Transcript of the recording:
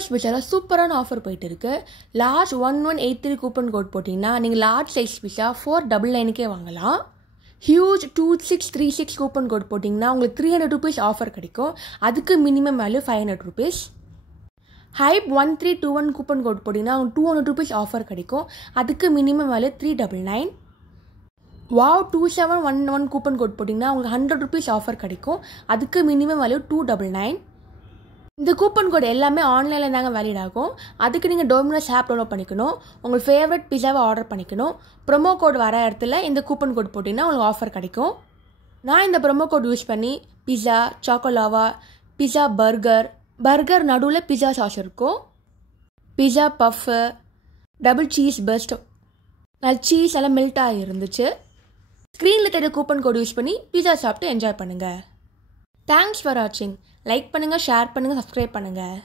Christmas ஸ்பெஷலாக சூப்பரான offer போயிட்டு இருக்கு. லார்ஜ் 1183 கூப்பன் கோட் போட்டிங்கன்னா நீங்கள் லார்ஜ் சைஸ் பிஸா 499 வாங்கலாம். ஹியூஜ் 2636 கூப்பன் கோட் போட்டிங்கன்னா உங்களுக்கு 300 rupees ஆஃபர் கிடைக்கும். அதுக்கு minimum value 500 rupees. Hype 1321 coupon code போட்டிங்கன்னா உங்களுக்கு 200 rupees ஆஃபர் கிடைக்கும். அதுக்கு minimum value 399. Wow 2711 coupon code போட்டிங்கன்னா உங்களுக்கு 100 rupees ஆஃபர் கிடைக்கும். அதுக்கு மினிமம் வேல்யூ 299. இந்த கூப்பன் கோட் எல்லாமே ஆன்லைனில் தாங்க வேலிட் ஆகும். அதுக்கு நீங்கள் டொமினோஸ் ஆப் டவுன்லோட் பண்ணிக்கணும். உங்கள் ஃபேவரட் பிஸாவை ஆர்டர் பண்ணிக்கணும். ப்ரொமோ கோட் வர இடத்துல இந்த கூப்பன் கோட் போட்டிங்கன்னா உங்களுக்கு ஆஃபர் கிடைக்கும். நான் இந்த ப்ரொமோ கோட் யூஸ் பண்ணி பிஸா, சாக்கோலாவா, பிஸா பர்கர் நடுவில் பிஸா சாஸ் இருக்கும், pizza puff, double cheese burst, cheese எல்லாம் மெல்ட்டாக இருந்துச்சு. ஸ்க்ரீனில் தெரிய கூப்பன் கோட் யூஸ் பண்ணி பிஸா சாப்பிட்டு என்ஜாய் பண்ணுங்கள். தேங்க்ஸ் ஃபார் வாட்சிங். லைக் பண்ணுங்கள், ஷேர் பண்ணுங்கள், சப்ஸ்கிரைப் பண்ணுங்கள்.